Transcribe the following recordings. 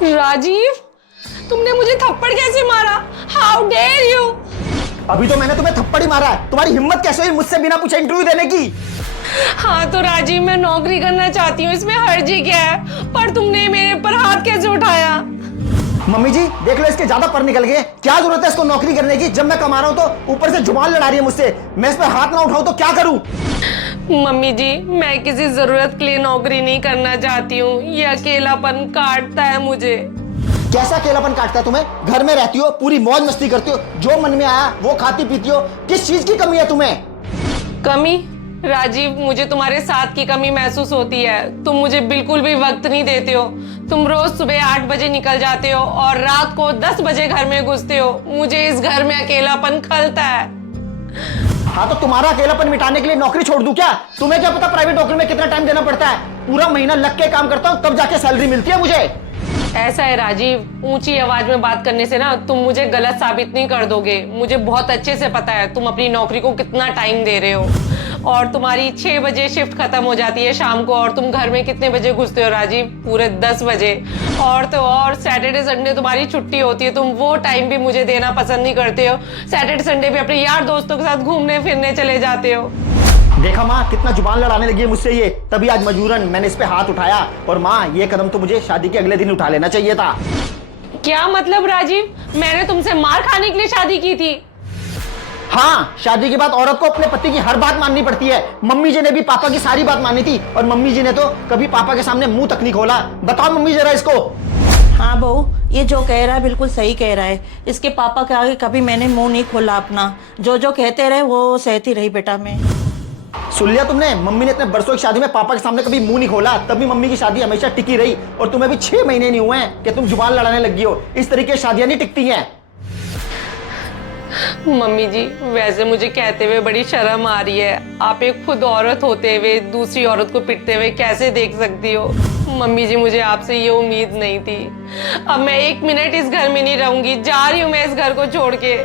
राजीव, तुमने मुझे थप्पड़ कैसे मारा? How dare you! अभी तो मैंने तुम्हें थप्पड़ ही मारा है। तुम्हारी हिम्मत कैसे हुई मुझसे बिना पूछे इंटरव्यू देने की? हाँ तो राजीव, मैं नौकरी करना चाहती हूँ, इसमें हर्जी क्या है? पर तुमने मेरे पर हाथ कैसे उठाया? मम्मी जी देख लो, इसके ज्यादा पर निकल गए। क्या जरूरत है इसको नौकरी करने की? जब मैं कमा रहा हूँ तो ऊपर से जुबान लड़ा रही है मुझसे। मैं इस पर हाथ ना उठाऊं तो क्या करूं? मम्मी जी, मैं किसी जरूरत के लिए नौकरी नहीं करना चाहती हूँ। ये अकेलापन काटता है मुझे। कैसा अकेलापन काटता है तुम्हें? घर में रहती हो, पूरी मौज मस्ती करती हो, जो मन में आया वो खाती पीती हो। किस चीज की कमी है तुम्हें? कमी? राजीव, मुझे तुम्हारे साथ की कमी महसूस होती है। तुम मुझे बिल्कुल भी वक्त नहीं देते हो। तुम रोज सुबह 8 बजे निकल जाते हो और रात को 10 बजे घर में घुसते हो। मुझे इस घर में अकेलापन खलता है। हाँ तो तुम्हारा अकेलापन मिटाने के लिए नौकरी छोड़ दूं क्या? तुम्हें क्या पता प्राइवेट नौकरी में कितना टाइम देना पड़ता है? पूरा महीना लग के काम करता हूँ तब जाके सैलरी मिलती है मुझे। ऐसा है राजीव, ऊंची आवाज में बात करने से ना तुम मुझे गलत साबित नहीं कर दोगे। मुझे बहुत अच्छे से पता है तुम अपनी नौकरी को कितना टाइम दे रहे हो। और तुम्हारी 6 बजे शिफ्ट खत्म हो जाती है शाम को, और तुम घर में कितने बजे घुसते हो राजीव? पूरे 10 बजे। और तो और सैटरडे संडे तुम्हारी छुट्टी होती है, तुम वो टाइम भी मुझे देना पसंद नहीं करते हो। सैटरडे संडे भी अपने यार दोस्तों के साथ घूमने फिरने चले जाते हो। देखा माँ, कितना जुबान लड़ाने लगी है मुझसे ये। तभी आज मजबूरन मैंने इस पे हाथ उठाया। और माँ, ये कदम तो मुझे शादी के अगले दिन उठा लेना चाहिए था। क्या मतलब राजीव? मैंने तुमसे मार खाने के लिए शादी की थी? हाँ, शादी के बाद औरत को अपने पति की हर बात माननी पड़ती है। मम्मी जी ने भी पापा की सारी बात मानी थी, और मम्मी जी ने तो कभी पापा के सामने मुंह तक नहीं खोला। बताओ मम्मी जरा इसको। हाँ बहू, ये जो कह रहा है बिल्कुल सही कह रहा है। इसके पापा के आगे कभी मैंने मुंह नहीं खोला अपना। जो जो कहते रहे वो सहती रही बेटा मैं। सुन लिया तुमने? मम्मी ने इतने बरसों की शादी में पापा के सामने कभी मुंह नहीं खोला, तभी मम्मी की शादी हमेशा टिकी रही। और तुम्हें भी 6 महीने नहीं हुए हैं कि तुम जुबान लड़ाने लगी हो। इस तरीके की शादियां नहीं टिकती हैं। मम्मी जी, वैसे मुझे कहते हुए बड़ी शर्म आ रही है। आप एक खुद औरत होते हुए दूसरी औरत को पिटते हुए कैसे देख सकती हो? मम्मी जी, मुझे आपसे ये उम्मीद नहीं थी। अब मैं 1 मिनट इस घर में नहीं रहूंगी। जा रही हूँ मैं इस घर को छोड़ के।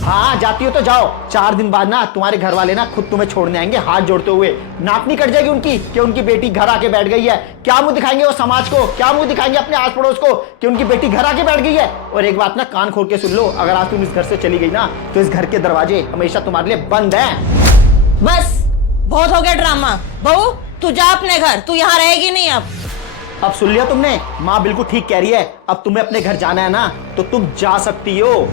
हाँ, जाती हो तो जाओ। 4 दिन बाद ना तुम्हारे घर वाले ना खुद तुम्हें छोड़ने आएंगे हाथ जोड़ते हुए। नाक नहीं कट जाएगी उनकी कि उनकी बेटी घर आके बैठ गई है? क्या मुंह दिखाएंगे वो समाज को? क्या मुंह दिखाएंगे अपने आस पड़ोस को कि उनकी बेटी घर आके बैठ गई है? और एक बात ना कान खोल के सुन लो, अगर आज तुम इस घर से चली गई ना तो इस घर के दरवाजे हमेशा तुम्हारे लिए बंद हैं। बस बहुत हो गया ड्रामा। बहू तू जा अपने घर, तू यहाँ रहेगी नहीं अब सुन लिया तुमने? माँ बिल्कुल ठीक कह रही है। अब तुम्हें अपने घर जाना है ना तो तुम जा सकती हो।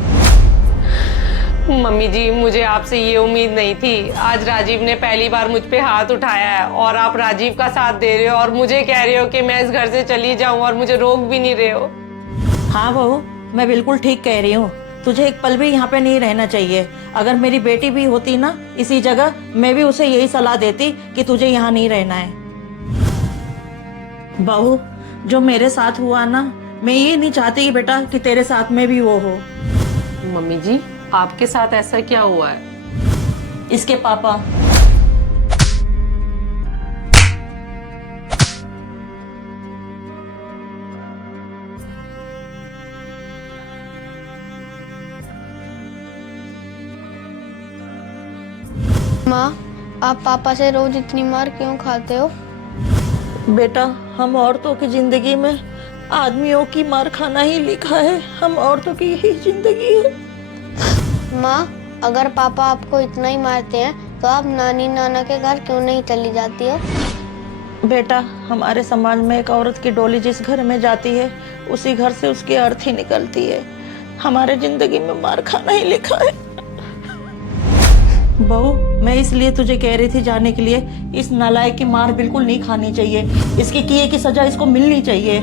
मम्मी जी, मुझे आपसे ये उम्मीद नहीं थी। आज राजीव ने पहली बार मुझ पे हाथ उठाया है और आप राजीव का साथ दे रहे हो और मुझे कह रहे हो कि मैं इस घर से चली जाऊं, और मुझे रोक भी नहीं रहे हो। हाँ बहू, मैं बिल्कुल ठीक कह रही हूँ। तुझे एक पल भी यहाँ पे नहीं रहना चाहिए। अगर मेरी बेटी भी होती ना इसी जगह, मैं भी उसे यही सलाह देती कि तुझे यहाँ नहीं रहना है। बहू, जो मेरे साथ हुआ ना, मैं ये नहीं चाहती कि बेटा कि तेरे साथ में भी वो हो। मम्मी जी, आपके साथ ऐसा क्या हुआ है? इसके पापा। माँ, आप पापा से रोज इतनी मार क्यों खाते हो? बेटा, हम औरतों की जिंदगी में आदमियों की मार खाना ही लिखा है। हम औरतों की यही जिंदगी है। माँ, अगर पापा आपको इतना ही मारते हैं तो आप नानी नाना के घर क्यों नहीं चली जाती हो? बेटा, हमारे समाज में एक औरत की डोली जिस घर में जाती है उसी घर से उसकी अर्थी निकलती है। हमारे जिंदगी में मार खाना ही लिखा है। बहू, मैं इसलिए तुझे कह रही थी जाने के लिए। इस नालायक की मार बिल्कुल नहीं खानी चाहिए। इसकी किए की सजा इसको मिलनी चाहिए।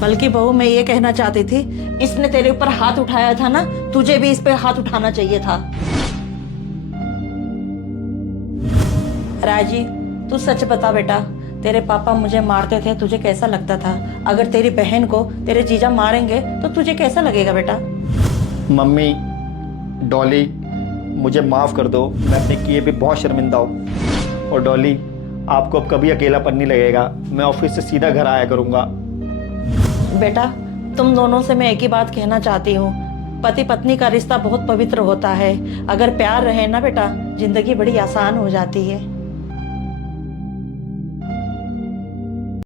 बल्कि बहू, मैं ये कहना चाहती थी, इसने तेरे ऊपर हाथ उठाया था ना, तुझे भी इस पे हाथ उठाना चाहिए था। राजी, तू सच बता बेटा, तेरे पापा मुझे मारते थे, तुझे कैसा लगता था? अगर तेरी बहन को तेरे जीजा मारेंगे तो तुझे कैसा लगेगा बेटा? मम्मी, डॉली, मुझे माफ कर दो। मैं अपने किए पे बहुत शर्मिंदा हूँ। और डॉली, आपको अब कभी अकेलापन नहीं लगेगा। मैं ऑफिस से सीधा घर आया करूँगा। बेटा, तुम दोनों से मैं एक ही बात कहना चाहती हूँ। पति पत्नी का रिश्ता बहुत पवित्र होता है। अगर प्यार रहे ना बेटा, जिंदगी बड़ी आसान हो जाती है।